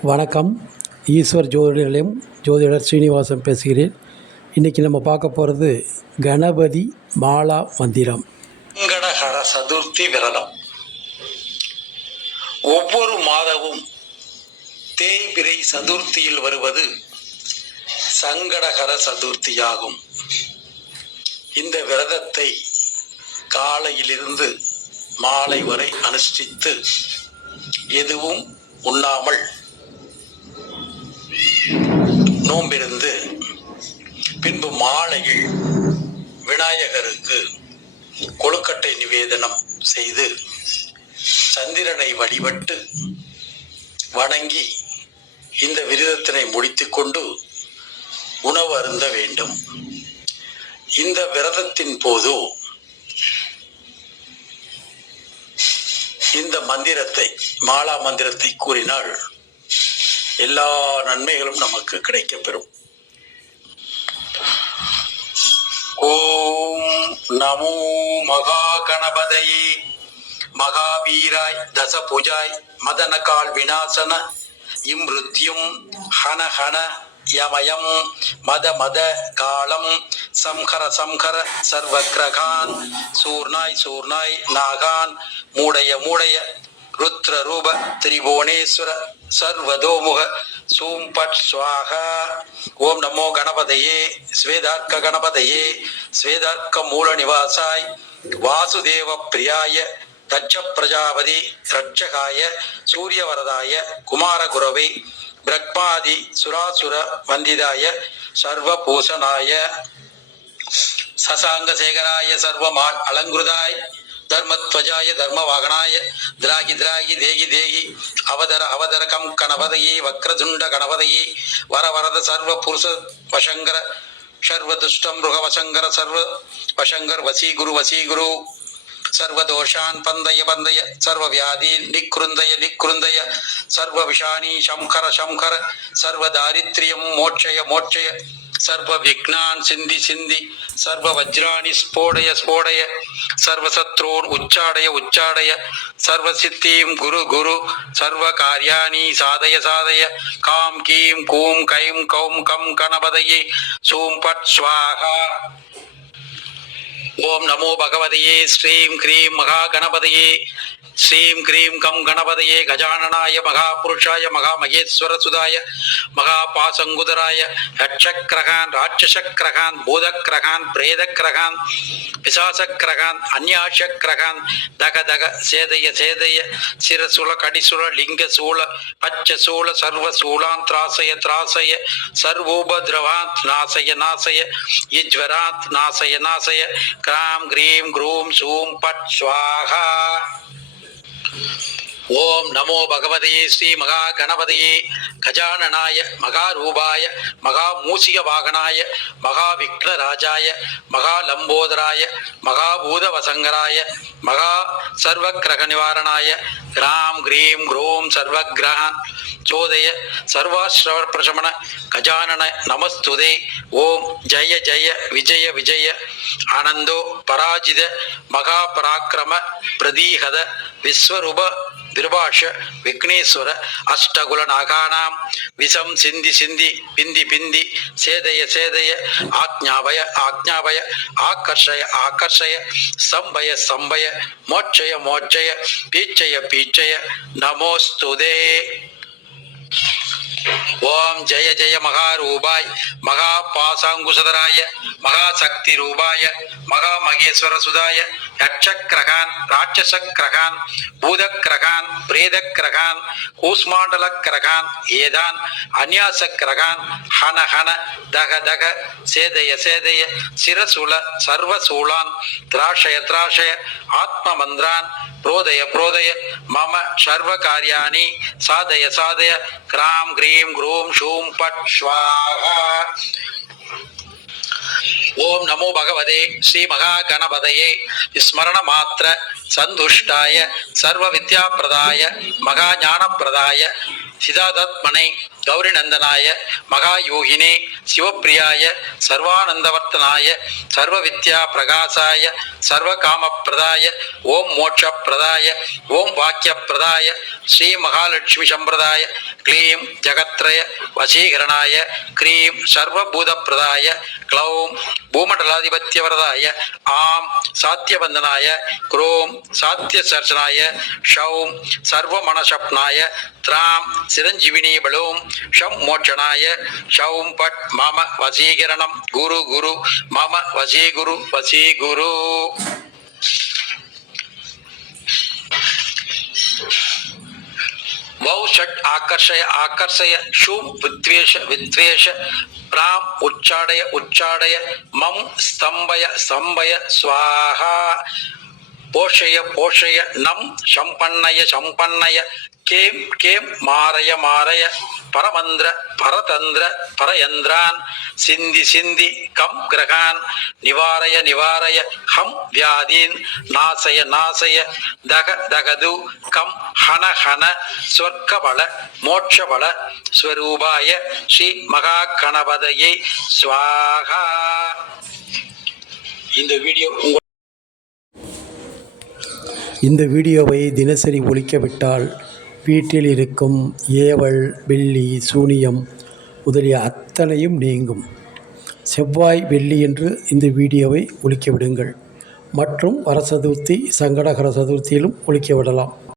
வணக்கம். ஈஸ்வர் ஜோதிட நிலையம் ஜோதிடர் ஸ்ரீனிவாசன் பேசுகிறேன். இன்றைக்கி நம்ம பார்க்க போகிறது கணபதி மாலா மந்திரம். சங்கடஹர சதுர்த்தி விரதம். ஒவ்வொரு மாதமும் தேய்பிறை சதுர்த்தியில் வருவது சங்கடஹர சதுர்த்தியாகும். இந்த விரதத்தை காலையிலிருந்து மாலை வரை அனுஷ்டித்து எதுவும் உண்ணாமல் நோம்பிருந்து பின்பு மாலையில் விநாயகருக்கு கொழுக்கட்டை நிவேதனம் செய்து சந்திரனை வழிபட்டு வணங்கி இந்த விரதத்தினை முடித்துக்கொண்டு உணவு அருந்த வேண்டும். இந்த விரதத்தின் போது இந்த மந்திரத்தை மாலா மந்திரத்தை கூறினால் எல்லா நன்மைகளும் நமக்கு கிடைக்கப்பெறும். ஓம் நமோ மகா கணபதையே மகாவீராய் தசபுஜாய் மதனகால் விநாசன இம்ருத்யும் ஹன ஹன யமயம் மத மத காலம் சம்ஹர சம்ஹர சர்வக்ரகான் சூர்ணாய் சூர்ணாய் நாகான் மூடைய மூடைய ருத்ர ரூப திரிபுவனேஸ்வர சர்வதோமுக சூம் பட் ஸ்வாஹா. ஓம் நமோ கணபதையே ஸ்வேதார்க்க கணபதையே ஸ்வேதார்க்க மூல நிவாசாய் வாசுதேவ பிரியாய தட்ச பிரஜாபதி ரட்சகாய சூரியவரதாய குமார குரவை பிரக்மாதி சுராசுர வந்திதாய சர்வபூஷணாய சசாங்க சேகராய சர்வமால் அலங்கிருதாய் தர்மத்வஜாய தர்மவாகனாய திராகி திராகி தேகி தேகி அவதர அவதரகம் கணபதையே வக்ரதுண்ட கணபதையே வரவரத சர்வ புருஷ வசங்கர சர்வதுஷ்டம் ருக வசங்கர சர்வ வசங்கர் வசீகுரு வசீகுரு சர்வதோஷான் பந்தய பந்தய சர்வ வியாதி நிக்ருந்தய நிக்ருந்தய சர்வ விஷாணி சம்ஹர சம்ஹர சர்வ தாரித்ரியம் மோட்சய மோட்சய சர்வ விக்னான் சிந்தி சிந்தி சர்வ வஜ்ராணி ஸ்போடய ஸ்போடய சர்வ சத்ரோன் உச்சாடய உச்சாடய சர்வ சித்தீம் குரு குரு சர்வ காரியாணி சாதய சாதய காம் கீம் கூம் கைம் கௌம் கம் கணபதையே சூம் பட் ஸ்வாஹா. ஓம் நமோ பகவதையே ஸ்ரீம் கிரீம் மகா கணபதையே ஸ்ரீம் கிரீம் கம் கணபதையே கஜானனாய மகாபுருஷாய மகா மகேஸ்வர சுதாய மகா பாசங்குதராய ரட்சக்ரகான் ராட்சசக்ரகான் பூதக்ரகான் பிரேதக்ரகான் பிசாசக்ரகான் அந்யாசக்ரகான் தக தக சேதய சேதய சிரசுல கடிசுல லிங்க சூல பச்ச சூல சர்வ சூலான் திராசய திராசய சர்வோபத்ரவாத் நாசய நாசய ஈஸ்வராத் நாசய நாசய கிராம் கிரீம் குரூம் சூம் பட் ஸ்வாஹா. ஓம் நமோ பகவதையே ஸ்ரீ மகா கணபதையே கஜானனாய மகாரூபாய மகா மூசிக வாகனாய மகா விக்னராஜாய மகா லம்போதராய மகாபூத வசங்கராய மகா சர்வக்கிரக நிவாரணாய கிராம் கிரீம் குரோம் சர்வகிரகான் சோதய சர்வாஸ்ரவ பிரசமன கஜானன நமஸ்துதே. ஓம் ஜய ஜய விஜய விஜய ஆனந்தோ பராஜித மகா பராக்கிரம பிரதீகத விஸ்வரூப விருபாஷ விக்னேஸ்வர அஷ்டகுல நாகானாம் விசம் சிந்தி சிந்தி பிந்தி பிந்தி சேதய சேதய ஆக்ஞாபய ஆக்ஞாபய ஆகர்ஷய ஆகர்ஷய சம்பய சம்பய மோட்சய மோட்சய பீச்சய பீச்சய நமோஸ்துதே. ஓம் ஜய ஜய மகாரூபாய் மகா பாசாங்குசதராய மகா சக்தி ரூபாய மகா மகேஸ்வர சுதாய யட்சக்ரகான் ராட்சசக்ரகான் பூதக்ரகான் பிரேதக்ரகான் கூஸ்மாண்டலக்ரகான் ஏதான் அந்யாசக்ரகான் ஹன ஹன தக தக சேதய சேதய சிரசுல சர்வசூலான் திராஷய திராஷய ஆத்ம மந்திரான் புரோதய புரோதய மம சர்வ காரியாணி சாதய சாதய கிராம் கிரீம் குரூம் ஷூம் பட் ஸ்வாஹா. ஓம் நமோ பகவதே ஸ்ரீ மகா கணபதையே ஸ்மரண மாத்திர சந்துஷ்டாய சர்வ வித்யா பிரதாய மகா ஞான பிரதாய சிதாதத்மனை கௌரிநந்தனாய மகாயோகினே சிவப்பிரியாய சர்வானந்தவர்த்தனாய சர்வவித்யா பிரகாசாய சர்வகாமப்பிரதாய ஓம் மோட்சப்பிரதாய ஓம் வாக்கியப்பிரதாய ஸ்ரீ மகாலட்சுமி சம்பிரதாய க்ளீம் ஜகத்ரய வசீகரணாய க்ரீம் சர்வபூதப்பிரதாய க்ளௌம் பூமண்டலாதிபத்தியவரதாய ஆம் சாத்தியவந்தனாய க்ரோம் சாத்தியசர்சனாய ஷௌம் சர்வமணசப்னாய த்ராம் சிரஞ்சீவினி பலோம் ஷம் மோட்சணாய ஷௌம் பட் மம வசீகரணம் குரு குரு மம வசீகுரு வசீகுரு. वौ षट् आकर्षय आकर्षय शूं विद्वेष विद्वेष प्राम उच्चाडय उच्चाडय मम स्तंभय स्तंभय स्वाहा पोषय पोषय नम संपन्नय संपन्नय केम केम मारय मारय परमंद्र परतंद्र परयंद्रान सिंधि सिंधि कम ग्रहान निवारय निवारय हम व्याधीन नाशय नाशय दग दगदु कम हन हन स्वर्गबल मोक्षबल स्वरूपाय श्री महागणपतये स्वाहा. இந்த வீடியோவை தினசரி ஒலிக்கவிட்டால் வீட்டில் இருக்கும் ஏவல் வெள்ளி சூனியம் முதலிய அத்தனையும் நீங்கும். செவ்வாய் வெள்ளி என்று இந்த வீடியோவை ஒலிக்க விடுங்கள். மற்றும் வர சதுர்த்தி சங்கடகர சதுர்த்தியிலும் ஒலிக்க விடலாம்.